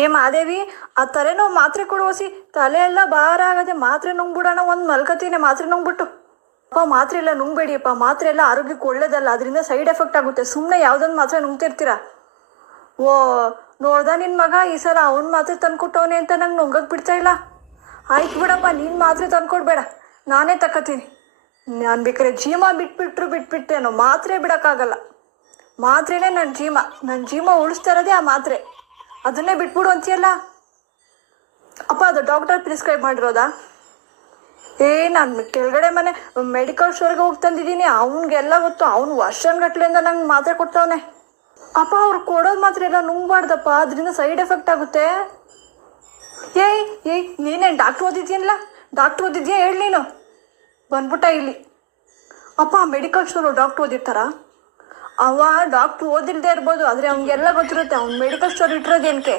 ಏ ಮಾದೇವಿ, ಆ ತಲೆನೋವು ಮಾತ್ರೆ ಕೊಡುವಸಿ. ತಲೆ ಎಲ್ಲ ಭಾರ ಆಗದೆ, ಮಾತ್ರೆ ನುಂಗ್ಬಿಡೋಣ. ಒಂದು ಮಲ್ಕತೀನಿ, ಮಾತ್ರೆ ನುಂಗ್ಬಿಟ್ಟು. ಅಪ್ಪ ಮಾತ್ರೆ ಎಲ್ಲ ನುಂಗ್ಬೇಡಿಯಪ್ಪ, ಮಾತ್ರೆ ಎಲ್ಲ ಆರೋಗ್ಯಕ್ಕೆ ಒಳ್ಳೇದಲ್ಲ, ಅದರಿಂದ ಸೈಡ್ ಎಫೆಕ್ಟ್ ಆಗುತ್ತೆ. ಸುಮ್ಮನೆ ಯಾವುದೊಂದು ಮಾತ್ರೆ ನುಂಗ್ತಿರ್ತೀರಾ. ಓ, ನೋಡ್ದ ನಿನ್ನ ಮಗ ಈ ಸಲ ಅವ್ನು ಮಾತ್ರೆ ತಂದ್ಕೊಟ್ಟವನೆ ಅಂತ ನಂಗೆ ನುಂಗಕ್ಕೆ ಬಿಡ್ತಾ ಇಲ್ಲ. ಆಯ್ತು ಬಿಡಪ್ಪ, ನೀನು ಮಾತ್ರೆ ತಂದ್ಕೊಡ್ಬೇಡ, ನಾನೇ ತಗೋತೀನಿ. ನಾನು ಬೇಕಾದ್ರೆ ಜೀವ ಬಿಟ್ಬಿಟ್ಟೇನೋ, ಮಾತ್ರೆ ಬಿಡೋಕ್ಕಾಗಲ್ಲ. ಮಾತ್ರೆನೇ ನನ್ನ ಜೀವ ಉಳಿಸ್ತಾ ಇರೋದೇ ಆ ಮಾತ್ರೆ. ಅದನ್ನೇ ಬಿಟ್ಬಿಡು ಅಂತೀಯಲ್ಲ. ಅಪ್ಪ ಅದು ಡಾಕ್ಟರ್ ಪ್ರಿಸ್ಕ್ರೈಬ್ ಮಾಡಿರೋದಾ? ನಾನು ಕೆಳಗಡೆ ಮನೆ ಮೆಡಿಕಲ್ ಸ್ಟೋರ್ಗೆ ಹೋಗಿ ತಂದಿದ್ದೀನಿ. ಅವ್ನಿಗೆಲ್ಲ ಗೊತ್ತು, ಅವ್ನು ವರ್ಷಗಟ್ಲೆಯಿಂದ ನಂಗೆ ಮಾತ್ರೆ ಕೊಡ್ತಾವನೆ. ಅಪ್ಪ ಅವ್ರು ಕೊಡೋದು ಮಾತ್ರೆ ಎಲ್ಲ ನುಂಗ್ಬಾರ್ದಪ್ಪ, ಅದರಿಂದ ಸೈಡ್ ಎಫೆಕ್ಟ್ ಆಗುತ್ತೆ. ಏಯ್ ನೀನೇನು ಡಾಕ್ಟ್ರ್ ಓದಿದ್ಯಾ ಹೇಳಿ ನೀನು. ಬಂದ್ಬಿಟ್ಟ ಇಲ್ಲಿ. ಅಪ್ಪ ಮೆಡಿಕಲ್ ಸ್ಟೋರು ಡಾಕ್ಟ್ರ್ ಓದಿರ್ತಾರ? ಅವ ಡಾಕ್ಟ್ರ್ ಓದಿಲ್ಲದೆ ಇರ್ಬೋದು, ಆದರೆ ಅವ್ನಿಗೆಲ್ಲ ಗೊತ್ತಿರುತ್ತೆ. ಅವ್ನು ಮೆಡಿಕಲ್ ಸ್ಟೋರ್ ಇಟ್ಟಿರೋದೇನಕ್ಕೆ?